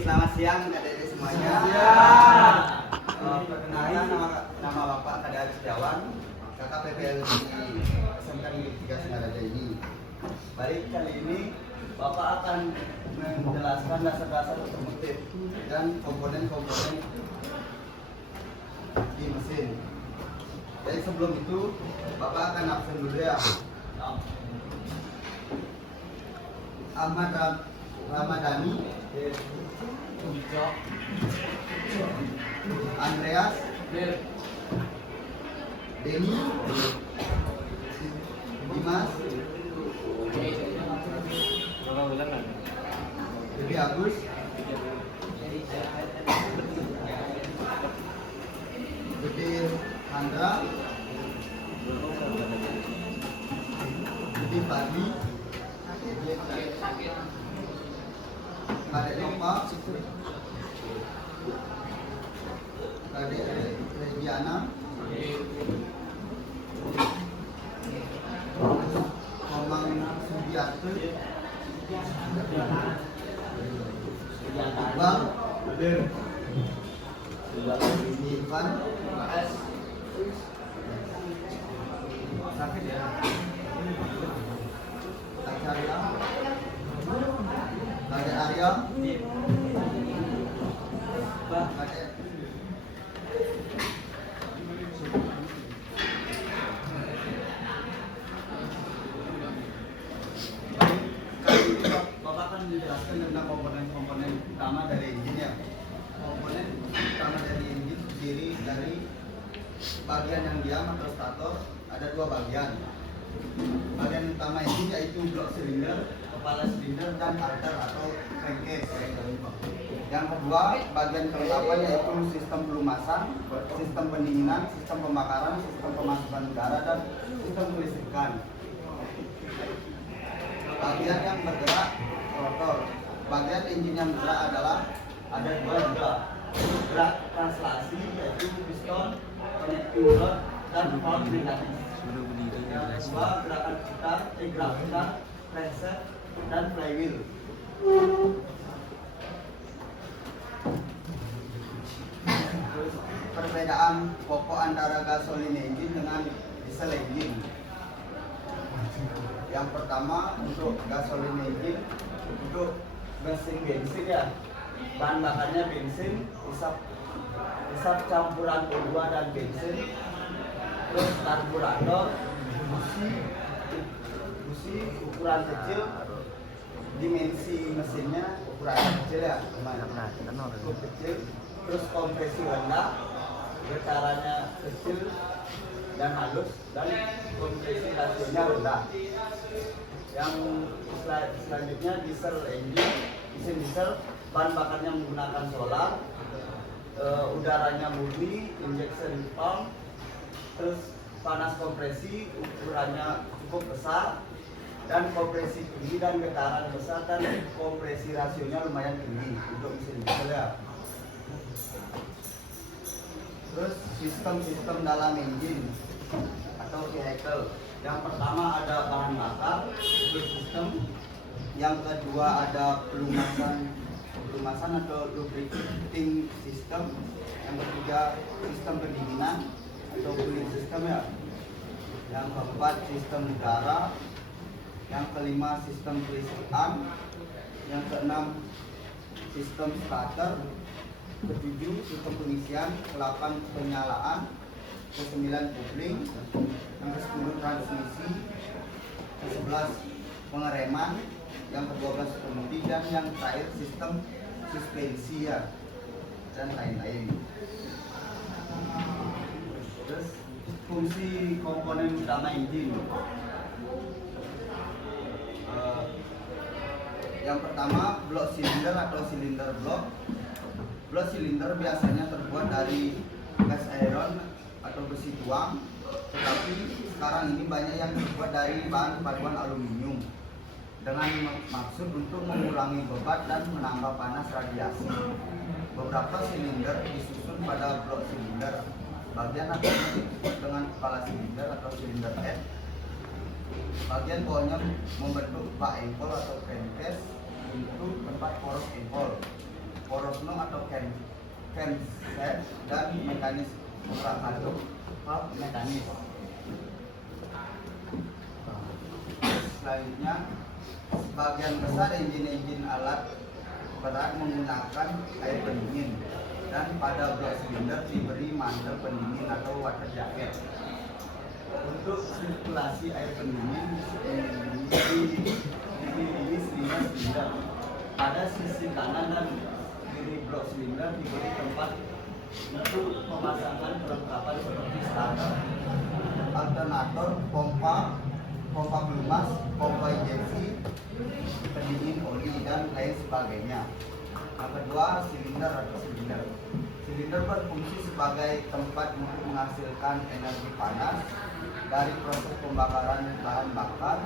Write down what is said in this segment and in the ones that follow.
selamat siang adik-adik semuanya. Perkenalkan nama Bapak Kadar Setiawan, kakak PPL di SMK Negeri 3 Singaraja ini. Baik, kali ini Bapak akan menjelaskan dasar-dasar otomotif dan komponen-komponen di mesin. Jadi sebelum itu Bapak akan absen dulu ya. Ahmad Ramadhani, Andreas, Denny, Dimas, Dewi Agus, Gede Handra, Gede Fadli, Kadek Nova, Kadek Regiana, Komang Sugiarto, Bang, Ivan, sakit ya, Acarya, Kadek Arya, Kadek Bapak akan menjelaskan tentang komponen-komponen utama dari engine ya. Komponen utama dari engine terdiri dari bagian yang diam atau stator, ada dua bagian. Bagian utama engine yaitu blok silinder, kepala silinder, dan alter atau crankcase. Yang kedua, bagian kelengkapan yaitu sistem pelumasan, sistem pendinginan, sistem pembakaran, sistem pemasukan udara, dan sistem kelistrikan. Bagian yang bergerak rotor. Bagian engine yang bergerak adalah ada dua juga. Gerak translasi yaitu piston, connecting rod, dan valve negatif. Yang kedua gerakan putar, crankshaft, dan flywheel. Terus perbedaan pokok antara gasoline engine dengan diesel engine. Yang pertama untuk gasoline engine, untuk mesin bensin ya, bahan bakarnya bensin, isap campuran O2 dan bensin. Terus karburator, busi ukuran kecil, dimensi mesinnya ukuran kecil ya, cukup kecil. Terus kompresi rendah, getarannya kecil dan halus, dan kompresi rasionya rendah. Yang selanjutnya diesel engine, mesin diesel, bahan bakarnya menggunakan solar, udaranya murni, injection pump, terus panas kompresi ukurannya cukup besar, dan kompresi tinggi dan getaran besar, dan kompresi rasionya lumayan tinggi untuk mesin diesel ya. Terus sistem-sistem dalam engine atau vehicle. Yang pertama ada bahan bakar, sistem. Yang kedua ada pelumasan atau lubricating system. Yang ketiga sistem pendinginan atau cooling system ya. Yang keempat sistem udara. Yang kelima sistem kelistrikan. Yang keenam sistem starter. Ketujuh sistem pengisian. Ke-8 penyalaan. Ke-9 kopling. Yang ke-10 transmisi. Ke-11 pengereman. Yang ke-12 kemudi, dan yang terakhir sistem suspensi ya, dan lain-lain. Terus fungsi komponen utama engine. Yang pertama blok silinder atau silinder blok. Blok silinder biasanya terbuat dari gas iron atau besi tuang, tetapi sekarang ini banyak yang terbuat dari bahan paduan aluminium dengan maksud untuk mengurangi beban dan menambah panas radiasi. Beberapa silinder disusun pada blok silinder. Bagian atasnya disebut dengan kepala silinder atau silinder head. Bagian bawahnya membentuk bak engkol atau crankcase untuk tempat poros engkol. Poros engkol yang torno atau genset dan mekanis ulang aduk mekanis. Selanjutnya, sebagian besar engine alat berat menggunakan air pendingin dan pada blok silinder diberi mantel pendingin atau water jacket. Untuk sirkulasi air pendingin ini silinder. Pada sisi kanan dan kiri blok silinder diberi tempat untuk pemasangan perlengkapan seperti starter, alternator, pompa pelumas, pompa injeksi, pendingin oli dan lain sebagainya. Yang kedua, silinder atau silinder. Silinder berfungsi sebagai tempat untuk menghasilkan energi panas dari proses pembakaran bahan bakar.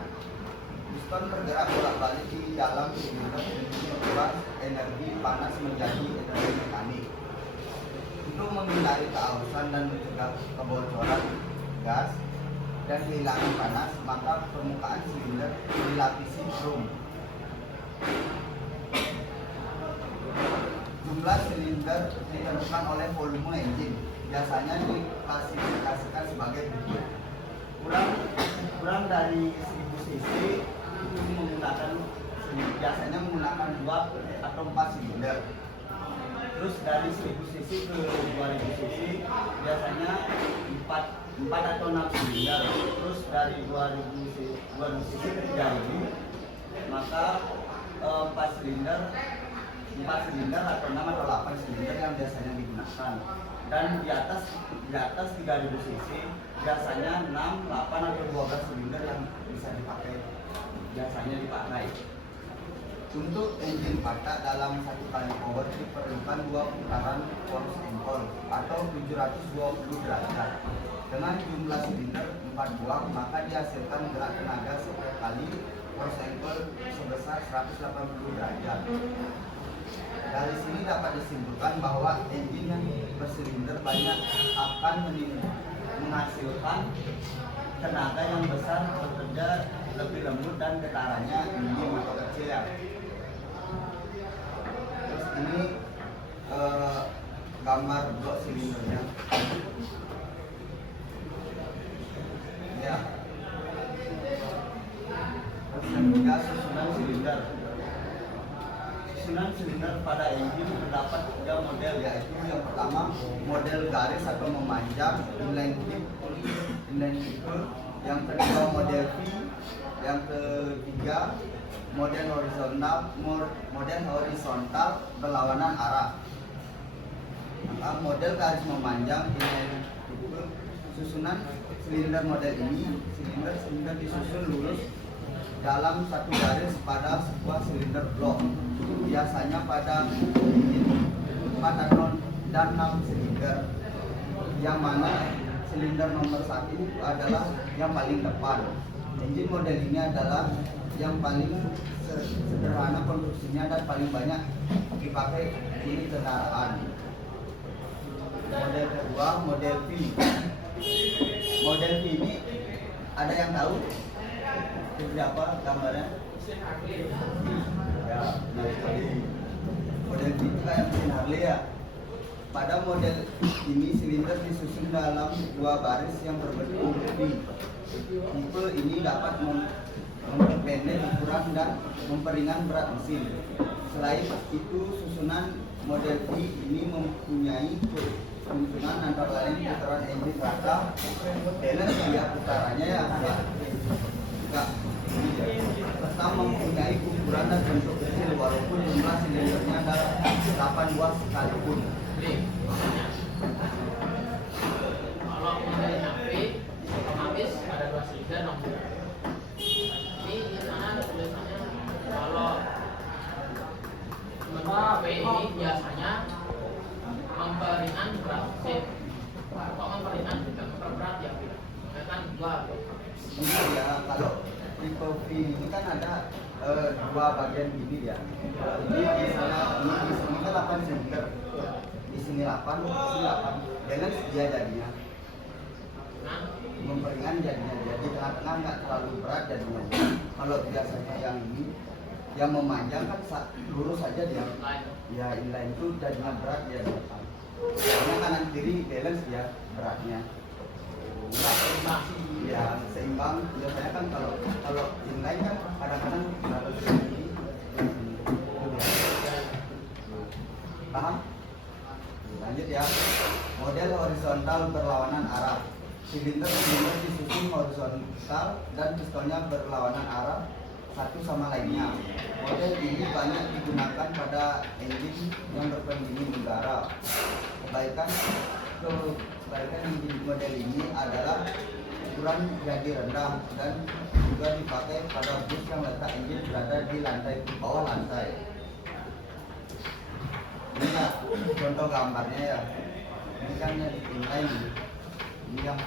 Piston bergerak bolak-balik di dalam silinder untuk mengubah energi panas menjadi energi mekanik. Untuk menghindari keausan dan mencegah kebocoran gas dan kehilangan panas, maka permukaan silinder dilapisi krom. Jumlah silinder ditentukan oleh volume engine, biasanya diklasifikasikan sebagai berikut. Kurang dari 1000 cc itu biasanya menggunakan 2 atau 4 silinder. Terus dari 1000 cc ke 2000 cc biasanya 4 atau 6 silinder. Terus dari 2000 cc ke 3000 maka 4 silinder atau 6 atau 8 silinder yang biasanya digunakan. Dan di atas 3000 cc biasanya 6, 8 atau 12 silinder yang bisa dipakai. Untuk engine patak dalam satu kali power diperlukan 2 putaran force ankle atau 720 derajat. Dengan jumlah silinder 4 buah, maka dihasilkan gerak tenaga setiap kali force ankle sebesar 180 derajat. Dari sini dapat disimpulkan bahwa engine yang bersilinder banyak akan menghasilkan tenaga yang besar, bekerja lebih lembut dan getarannya tinggi atau kecil ya. Terus ini gambar blok silindernya. Ya. Terus yang ketiga, susunan silinder. Susunan silinder pada engine terdapat 3 model, yaitu yang pertama model garis atau memanjang inline tip, yang kedua model V, yang ketiga model horizontal berlawanan arah. Model garis memanjang inline tip, susunan silinder model ini silinder disusun lurus dalam satu garis pada sebuah silinder blok, biasanya pada 4 dan 6 silinder, yang mana silinder nomor 1 adalah yang paling depan. Engine model ini adalah yang paling sederhana konstruksinya dan paling banyak dipakai di kendaraan. Model kedua, model V. Model V ini ada yang tahu seperti apa gambarnya? Ya, model V itu kayak mesin Harley ya. Pada model ini silinder disusun dalam 2 baris yang berbentuk V. Tipe ini dapat memperpendek ukuran dan memperingan berat mesin. Selain itu, susunan model V ini mempunyai keuntungan antara lain putaran engine rata, balance dia putarannya ya enggak, serta mempunyai ukuran dan bentuk kecil walaupun jumlah silindernya adalah 8 buah sekalipun. Kalau model HP otomatis ada 2 silinder nomor. Ini di sana ada tulisannya kalau HP ini biasanya memperingan berat mesin. Kok memperingan tidak memperberat ya? Ya kan 2. Ini ya, kalau tipe V ini kan ada 2 bagian gini ya. Ini di sana, ini di sini kan 8 silinder. Di sini 8, di sini 8. Dengan dia jadinya memperingan jadinya. Jadi tengah-tengah nggak terlalu berat jadinya. Kalau biasanya yang ini yang memanjang kan lurus saja dia. Ya inline itu jadinya berat dia di depan. Karena kanan kiri balance dia beratnya. Enggak masih ya seimbang. Biasanya kan kalau kalau inline kan kadang-kadang harus ini. Paham? Lanjut ya. Model horizontal berlawanan arah. Silinder disusun horizontal dan pistonnya berlawanan arah satu sama lainnya. Model ini banyak digunakan pada engine yang berpendingin udara. Kebaikan engine model ini adalah ukuran jadi rendah dan juga dipakai pada bus yang letak engine berada di lantai bawah lantai. Ini ya contoh gambarnya ya. Ini kan yang inline, ini yang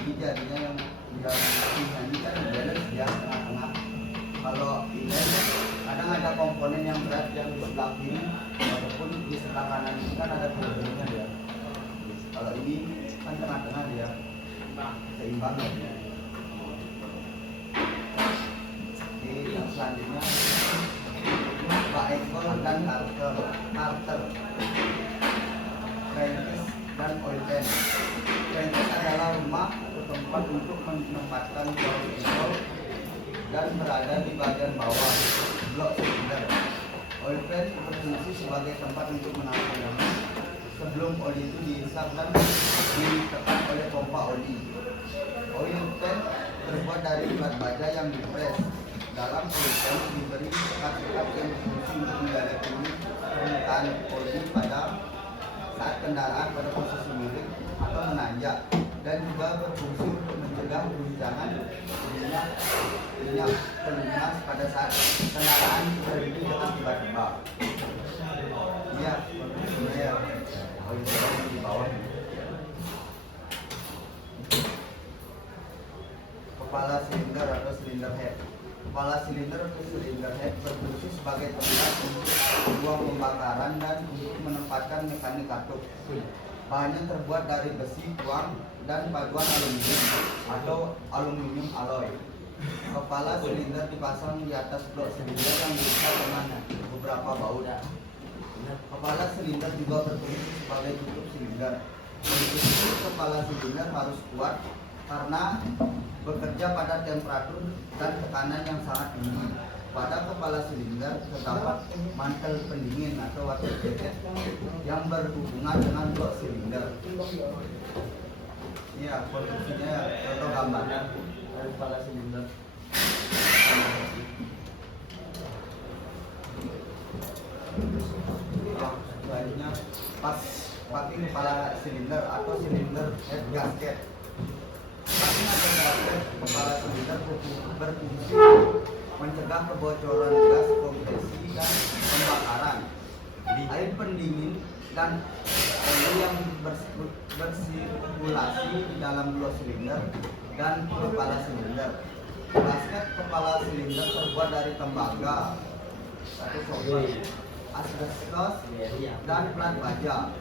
ini jadinya yang ini kan balance ya tengah-tengah. Kalau inline kadang ada komponen yang berat yang di sebelah kiri ataupun di sebelah kanan ini kan ada komponennya ya. Kalau ini kan tengah-tengah dia seimbang ya. Oke, yang selanjutnya Baekol dan Carter, Cranches dan oil pan. Cranches adalah rumah atau tempat untuk menempatkan baekol dan berada di bagian bawah blok silinder. Oil pan berfungsi sebagai tempat untuk menampung lemak sebelum oli itu dihisap dan ditekan oleh pompa oli. Oil pan terbuat dari plat baja yang dipres. Dalam oil pan diberi sekat-sekat yang berfungsi untuk mengalirkan permukaan oli pada saat kendaraan pada posisi miring atau menanjak, dan juga berfungsi untuk mencegah guncangan minyak pelumas pada saat kendaraan berhenti dengan tiba-tiba. Iya, sebenarnya oli pan di bawah. Kepala silinder atau silinder head. Kepala silinder atau silinder head berfungsi sebagai tempat untuk ruang pembakaran dan untuk menempatkan mekanik katup. Bahannya terbuat dari besi, tuang, dan paduan aluminium atau aluminium alloy. Kepala silinder dipasang di atas blok silinder yang diikat dengan beberapa baut. Kepala silinder juga berfungsi sebagai tutup silinder. Untuk kepala silinder harus kuat karena bekerja pada temperatur dan tekanan yang sangat tinggi. Pada kepala silinder terdapat mantel pendingin atau water jacket yang berhubungan dengan blok silinder. Iya, konstruksinya contoh gambarnya dari kepala silinder. Selanjutnya pas packing kepala silinder atau silinder head gasket. Packing atau gasket kepala silinder berfungsi mencegah kebocoran gas kompresi dan pembakaran. Air pendingin dan oli yang bersirkulasi di dalam blok silinder dan kepala silinder. Gasket kepala silinder terbuat dari tembaga, asbestos, dan plat baja.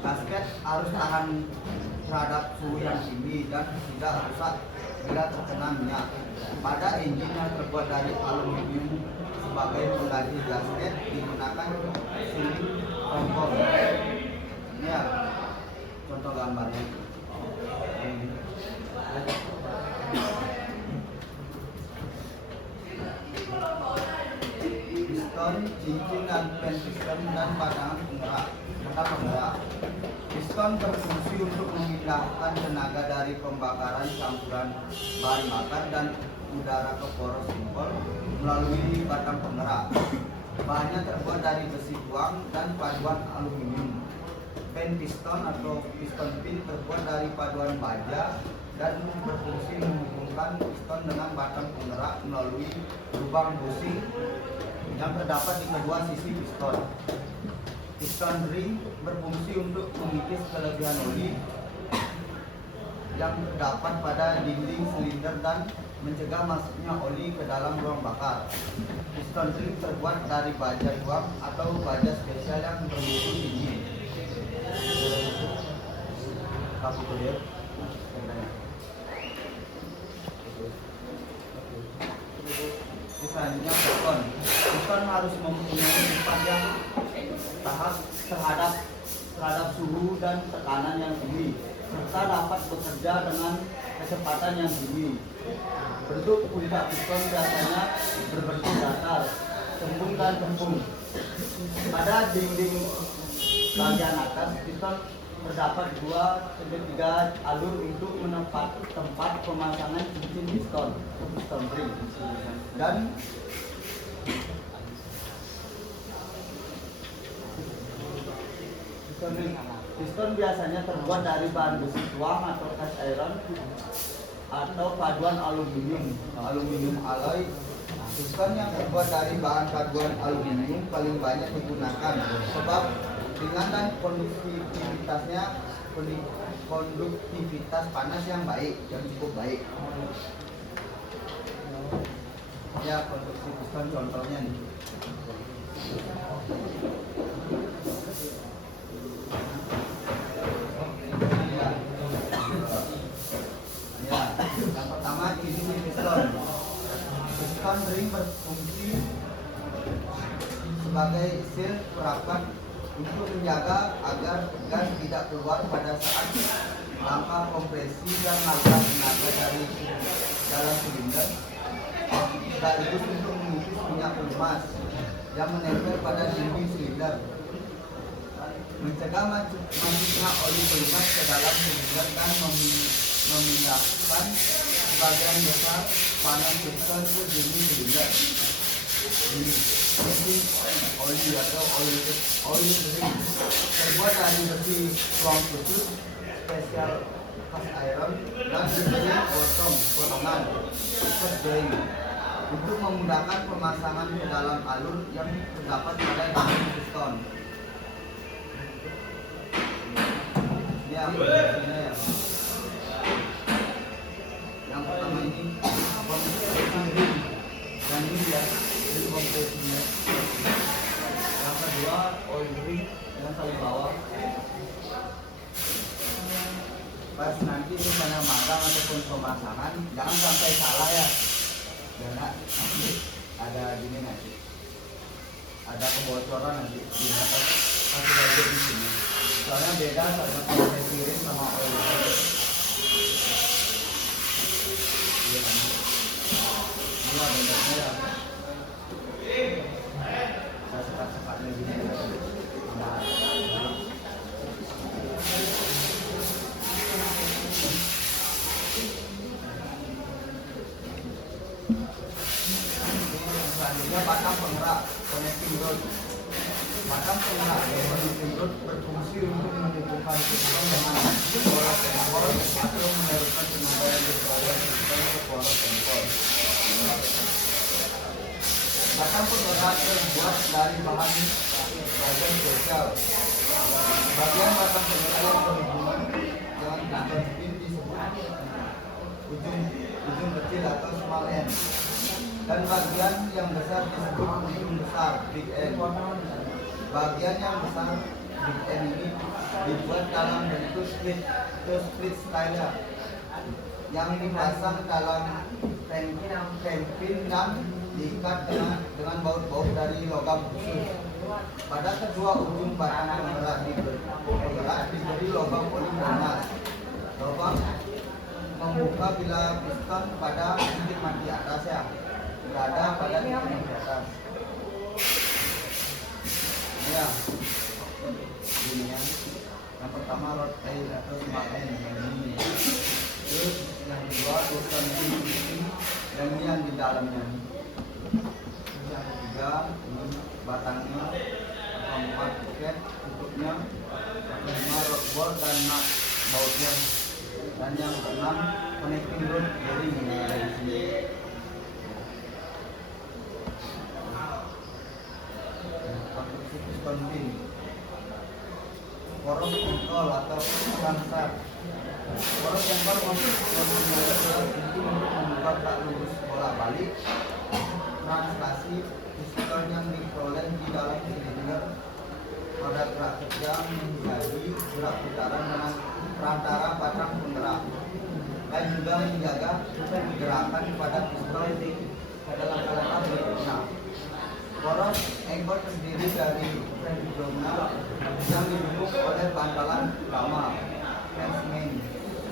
Gasket harus tahan terhadap suhu yang tinggi dan tidak rusak bila terkena minyak. Pada engine yang terbuat dari aluminium sebagai pengganti gasket digunakan sealing kompor. Ini ya contoh gambarnya. Piston, cincin dan pen piston dan badangan penggerak. Piston berfungsi untuk memindahkan tenaga dari pembakaran campuran bahan bakar dan udara ke poros simpel melalui batang penggerak. Bahannya terbuat dari besi tuang dan paduan aluminium. Pen piston atau piston pin terbuat dari paduan baja dan berfungsi menghubungkan piston dengan batang penggerak melalui lubang bushing yang terdapat di kedua sisi piston. Piston ring berfungsi untuk mengikis kelebihan oli yang terdapat pada dinding silinder dan mencegah masuknya oli ke dalam ruang bakar. Piston ring terbuat dari baja tuang atau baja spesial yang bermutu tinggi. Selanjutnya piston. Piston harus mempunyai sifat yang terhadap suhu dan tekanan yang tinggi, serta dapat bekerja dengan kecepatan yang tinggi. Bentuk puncak piston biasanya berbentuk datar, cembung dan kembung. Pada dinding bagian atas piston terdapat 2-3 alur untuk menempati tempat pemasangan cincin piston ring. Dan piston biasanya terbuat dari bahan besi tuang atau cast iron atau paduan aluminium alloy. Piston yang terbuat dari bahan paduan aluminium paling banyak digunakan sebab ringan dan konduktivitas panas yang cukup baik. Ya, konstruksi piston contohnya nih. Ya, yang pertama ciri piston. Piston ring berfungsi sebagai seal perapat untuk menjaga agar gas tidak keluar pada saat langkah kompresi dan aliran tenaga dari dalam silinder, sekaligus untuk mengikis minyak pelumas yang menempel pada dinding silinder, mencegah masuknya oli pelumas ke dalam silinder dan memindahkan sebagian besar panas piston ke dinding silinder. Mesin oli atau oil ring terbuat dari besi tuang khusus spesial cast iron dan diberi potongan bearing untuk memudahkan pemasangan ke dalam alur yang terdapat pada dinding piston. Ya, yang pertama ini kompresi ring, dan ini ya kompresinya. Yang kedua oil ring yang paling bawah. Pas nanti misalnya magang ataupun pemasangan jangan sampai salah ya, karena ada gini nanti ada kebocoran nanti di atas satu bagian di sini. Soalnya beda sama kompresi ring sama oil ring. Iya kan? Iya benernya ya. Saya sekat-sekatnya gini ya. Selanjutnya batang penggerak connecting rod. Batang penggerak connecting rod berfungsi untuk menghubungkan piston dengan poros tempol atau meneruskan tenaga yang diperoleh piston ke poros tempol. Batang penggerak terbuat dari bahan spesial. Bagian batang penggerak yang berhubungan dengan piston spin disebut ujung kecil atau small end, dan bagian yang besar disebut ujung besar big end. Bagian yang besar big end ini dibuat dalam bentuk split style yang dipasang dalam pempin dan diikat dengan baut-baut dari logam khusus. Pada kedua ujung batang penggerak diberi lubang poligonal. Lubang membuka bila piston pada titik mati atas ya, berada pada titik mati atas. Ya, ini ya. Yang pertama rod air atau small end yang ini. Terus yang kedua piston ini dan ini yang di dalamnya. Yang ketiga ini batangnya, keempat cat tutupnya, kelima rod bor dan nut bautnya, dan yang keenam connecting rod bearing yang ada di sini. Konstruksi piston pin, poros kontrol atau transat. Poros kontrol mempunyai pintu untuk membuka tak lurus bolak-balik translasi piston yang diperoleh di dalam silinder. Roda gerak kerja menjadi gerak putaran dengan perantara batang penggerak, dan juga menjaga gerakan pada piston pada langkah-langkah berikutnya. Poros ekor terdiri dari tridimensional yang didukung oleh bantalan utama main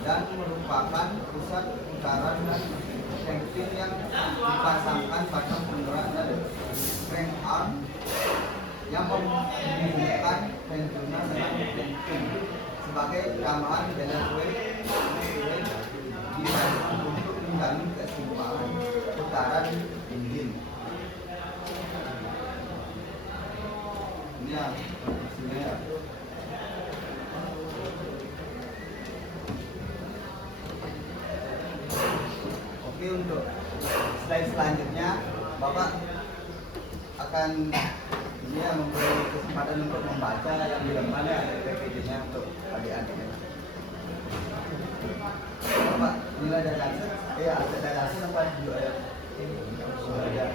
dan merupakan pusat putaran dan cranking yang dipasangkan pada penggerak dan crank arm yang menghubungkan pendulum dengan cranking sebagai tambahan dalam dibantu untuk menjamin keseimbangan putaran engine. Ini ya, konstruksinya ya. Oke, untuk slide selanjutnya Bapak akan ini ya, memberi kesempatan untuk membaca yang di depannya ada PPD-nya untuk adik-adiknya. Bapak, nilai dari hasil, ada dari hasil apa juga ya? Sudah ada.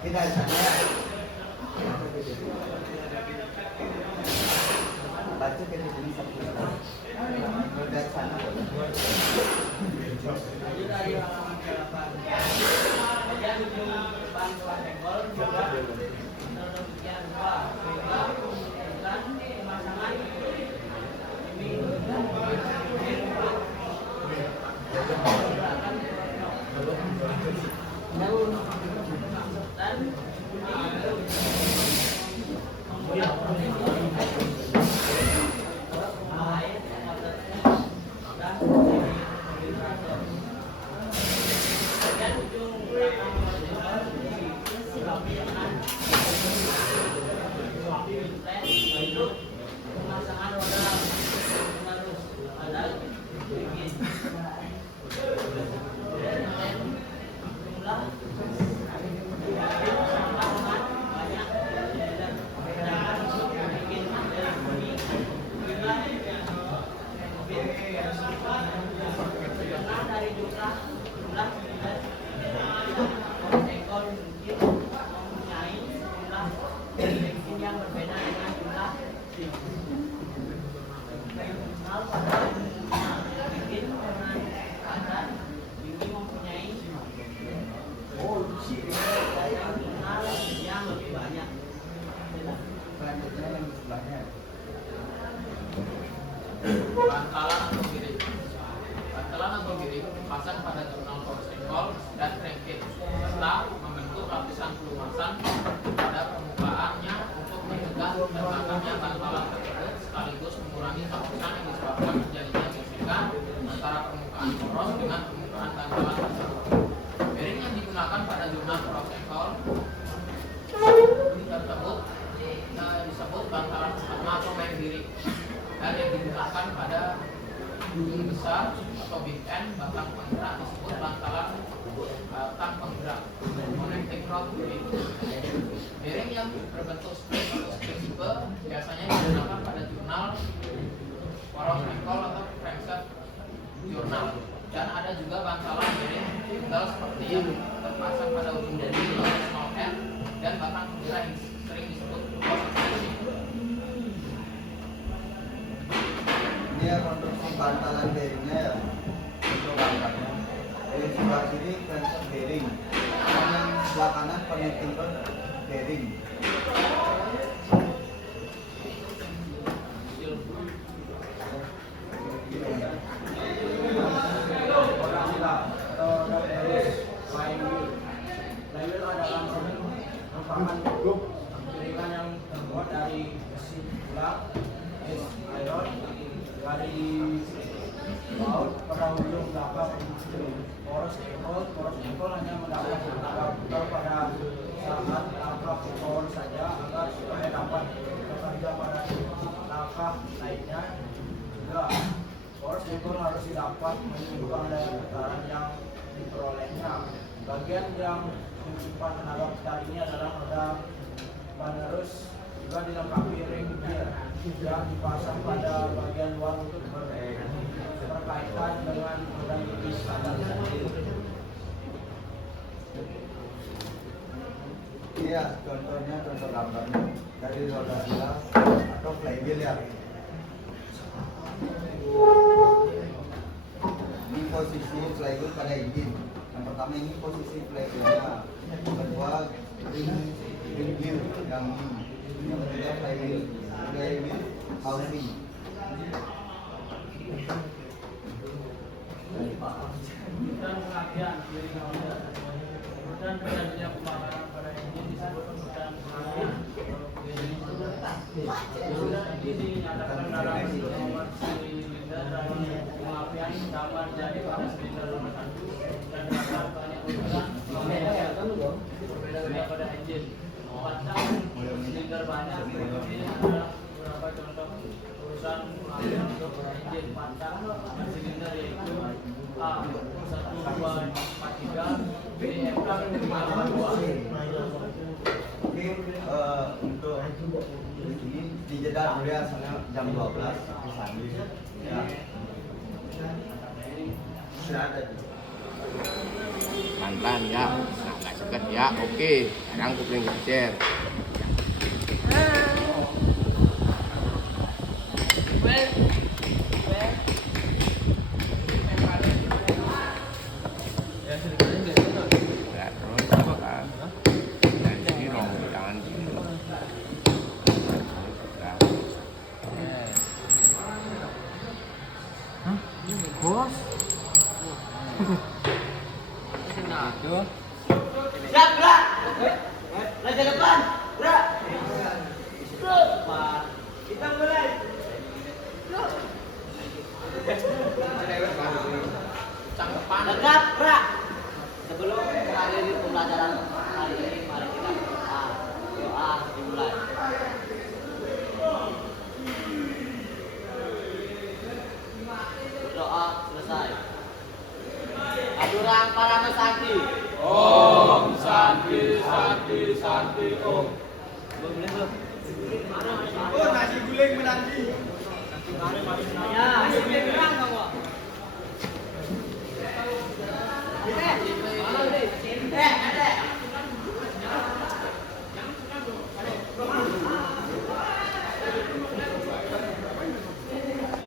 Kita di sana ya. Baca ke sini satu. Dari sana. Jadi dari halaman ke-8. Kemudian ujung bantuan ekor juga demikian dua dan pemasangan ini pemasangan roda penerus ada bikin jumlah sampah banyak dan bikin dari bunyi jumlah karena dari jumlah ekor mungkin mempunyai jumlah bensin yang berbeda dengan jumlah hal pada bikin dengan keadaan ini mempunyai jumlah yang lebih banyak. Selanjutnya yang di sebelahnya. Bantalan atau giring. Bantalan atau giring dipasang pada jurnal powercycle dan crankshaft serta membentuk lapisan pelumasan pada permukaannya untuk mencegah terbakarnya bantalan tersebut sekaligus mengurangi hapusan yang disebabkan terjadinya gesekan antara permukaan poros dengan permukaan bantalan tersebut. Bearing yang digunakan pada jurnal powercycle tersebut disebut bantalan utama atau main bearing dan yang digunakan pada ujung besar atau big end batang penggerak disebut bantalan batang penggerak connecting rod bearing. Bearing yang berbentuk spring atau spring biasanya digunakan pada jurnal powercycle atau crankshaft jurnal dan ada juga bantalan bearing tunggal seperti yang terpasang pada ujung dari small end dan batang penggerak yang sering disebut cross section. Ini ya konstruksi bantalan bearingnya ya, untuk bantalnya. Dari sebelah kiri crankshaft bearing, dan yang sebelah kanan connecting rod bearing. Flywheel adalah merupakan grup piringan yang terbuat dari besi tulang, iron, dari baut pada ujung belakang poros ekor hanya mendapat tenaga putar pada saat langkah power saja agar supaya dapat bekerja pada langkah lainnya juga. Poros ekor harus didapat menyumbang daya putaran yang diperolehnya. Bagian yang menyimpan tenaga putar ini adalah roda penerus, juga dilengkapi ring gear yang dipasang pada bagian luar untuk berkaitan dengan roda tipis standar. Ini ya contohnya, contoh gambarnya dari roda bilah atau flywheel ya. Di posisi flywheel pada engine. Yang pertama ini posisi flywheelnya, yang kedua ring gear yang ini, yang ketiga flywheel housing. Dan pengapian dari Honda. Kemudian terjadinya kebakaran pada engine disebut pembukaan pengapian. Ini dinyatakan dalam nomor silinder dalam pengapian dapat terjadi pada silinder nomor 1 dan dapat banyak ukuran berbeda pada engine. Pasang silinder banyak ini adalah beberapa contoh urusan pengapian untuk engine. Pasang silinder yaitu A 1, 2, 4, 3, B, F, Oke, untuk ini di jeda dulu ya, soalnya jam 12 sambil ya. Sudah ada. Pelan-pelan ya, nggak seget ya. Oke, sekarang kupling geser. Ya, terus apa kan? Dan dirong, jangan dirong. Bos. Siap, gerak. Lagi depan, gerak. Kita mulai. Cangkepan. Tegap, gerak. Sebelum mengakhiri pembelajaran hari ini, mari kita doa dimulai. Doa selesai. Adurang para Santi. Om Santi Santi Santi Om.